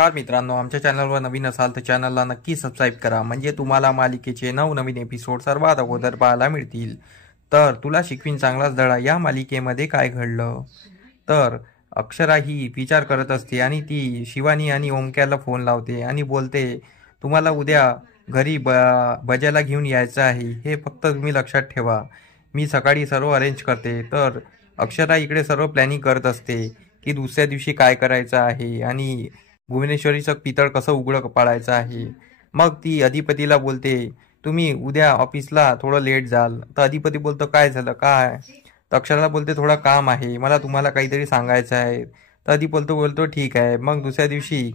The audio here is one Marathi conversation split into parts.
नमस्कार मित्रांनो, आमच्या चॅनलवर नवीन असाल तर चॅनलला नक्की सबस्क्राईब करा, म्हणजे तुम्हाला मालिकेचे नवनवीन एपिसोड सर्वात अगोदर पाहायला मिळतील। तर तुला शिकवीन चांगलाच धडा या मालिकेमध्ये काय घडलं तर अक्षरा ही विचार करत असते आणि ती शिवानी आणि ओमक्याला फोन लावते आणि बोलते, तुम्हाला उद्या घरी बजाला घेऊन यायचं आहे, हे फक्त तुम्ही लक्षात ठेवा। मी सकाळी सर्व अरेंज करते। तर अक्षरा इकडे सर्व प्लॅनिंग करत असते की दुसऱ्या दिवशी काय करायचं आहे आणि भुवनेश्वरीचं पितळ कसं उघडं पाडायचं आहे। मग ती अधिपतीला बोलते, तुम्ही उद्या ऑफिसला थोडं लेट जाल। तर अधिपती बोलतो, काय झालं काय? तर अक्षराला बोलते, थोडं काम आहे, मला तुम्हाला काहीतरी सांगायचं आहे। तर अधिपती बोलतो ठीक आहे। मग दुसऱ्या दिवशी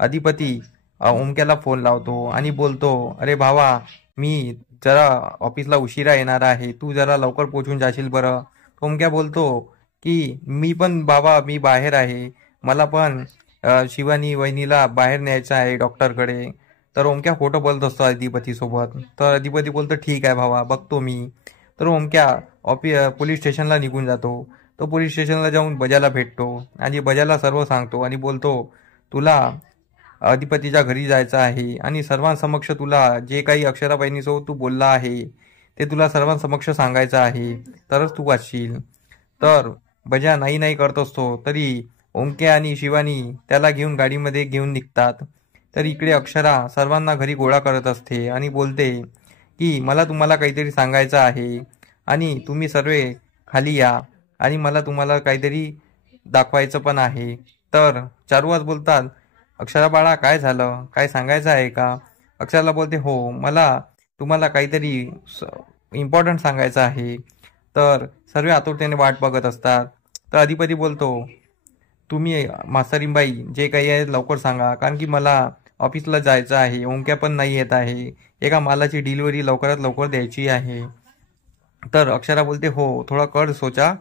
अधिपती ओमक्याला फोन लावतो आणि बोलतो, अरे भावा, मी जरा ऑफिसला उशिरा येणार आहे, तू जरा लवकर पोचून जाशील बरं? ओमक्या बोलतो की मी पण बाबा, मी बाहेर आहे, मला पण शिवानी वहिनीला बाहेर न्यायचं आहे डॉक्टरकडे। तर ओमक्या खोटं बोलत असतो अधिपती सोबत। तर अधिपती बोलतो ठीक आहे भावा, बघतो मी। तर ओमक्या पोलीस स्टेशनला निघून जातो। तो पोलीस स्टेशनला जाऊन बजाला भेटतो आणि बजाला सर्व सांगतो आणि बोलतो, तुला अधिपतीच्या घरी जायचं आहे आणि सर्वांसमक्ष तुला जे काही अक्षरा बहिणीसोबत तू बोलला आहे ते तुला सर्वांसमक्ष सांगायचं आहे, तरच तू वाचशील। तर बजा नाही नाही करत असतो तरी ओमक्या आणि शिवानी त्याला घेऊन गाडीमध्ये घेऊन निघतात। तर इकडे अक्षरा सर्वांना घरी गोळा करत असते आणि बोलते की मला तुम्हाला काहीतरी सांगायचं आहे आणि तुम्ही सर्व खाली या आणि मला तुम्हाला काहीतरी दाखवायचं पण आहे। तर चारुवाज बोलतात, अक्षरा बाळा, काय झालं, काय सांगायचं आहे का? अक्षराला बोलते, हो, मला तुम्हाला काहीतरी इम्पॉर्टंट सांगायचं आहे। तर सर्व आतुरतेने वाट बघत असतात। तर अधिपती बोलतो, तुम्ही मास्तरीबाई जे काही आहे लवकर सांगा, कारण की मला ऑफिसला जायचं आहे, ओमक्या पण नाही येत आहे, एका मालाची डिलिव्हरी लवकरात लवकर द्यायची आहे। तर अक्षरा बोलते, हो, थोडा कळ सोचा,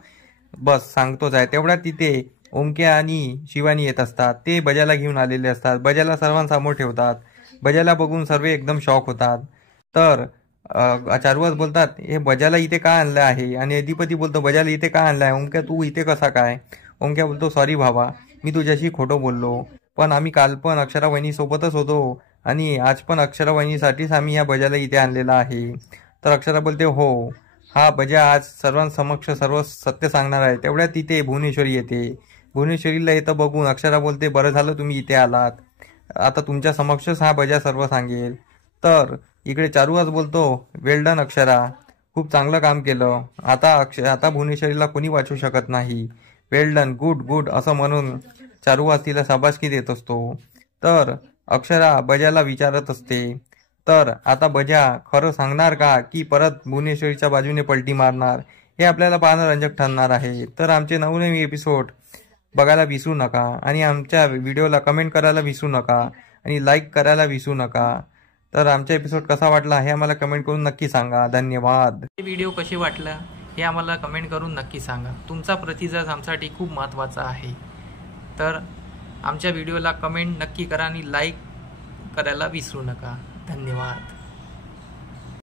बस सांगतोच आहे। तेवढ्यात तिथे ओमक्या आणि शिवानी येत असतात। ते बजाला घेऊन आलेले असतात, बजाला सर्वांसमोर ठेवतात। बजाला बघून सर्व एकदम शॉक होतात। तर चारुवाज बोलतात, हे बजाला इथे का आणलं आहे? आणि अधिपती बोलतो, बजाला इथे का आणलं आहे? ओमक्या, तू इथे कसा काय? ओमक्या बोलतो, सॉरी भावा, मी तुझ्याशी खोटं बोललो, पण आम्ही काल पण अक्षरा वहिनी सोबतच होतो आणि आज पण अक्षरा वहिनीसाठीच आम्ही या बजाला इथे आणलेला आहे। तर अक्षरा बोलते, हो, हा बजा आज सर्वांसमक्ष सर्व सत्य सांगणार आहे। तेवढ्यात तिथे भुवनेश्वरी येते। भुवनेश्वरीला येतं बघून अक्षरा बोलते, बरं झालं तुम्ही इथे आलात, आता तुमच्या समक्षच हा बजा सर्व सांगेल। तर इकडे चारुवाज बोलतो, वेल डन अक्षरा, खूप चांगलं काम केलं, आता भुवनेश्वरीला कोणी वाचू शकत नाही, वेल डन, गुड गुड असं म्हणून चारुवाज तिला शाबासकी देत असतो। तर अक्षरा बजाला विचारत असते, तर आता बजा खरं सांगणार का की परत भुवनेश्वरीच्या बाजूने पलटी मारणार? हे आपल्याला पाहणं रंजक ठरणार आहे। तर आमचे नवनवीन एपिसोड बघायला विसरू नका आणि आमच्या व्हिडिओला कमेंट करायला विसरू नका आणि लाईक करायला विसरू नका। तर आमचा एपिसोड कसा वाटला हे आम्हाला कमेंट करून नक्की सांगा। धन्यवाद। व्हिडिओ कसे वाटला हे आम्हाला कमेंट करून नक्की सांगा। तुमचा प्रतिसाद आमच्यासाठी खूप महत्त्वाचा आहे। तर आमच्या व्हिडिओला कमेंट नक्की करा आणि लाईक करायला विसरू नका। धन्यवाद।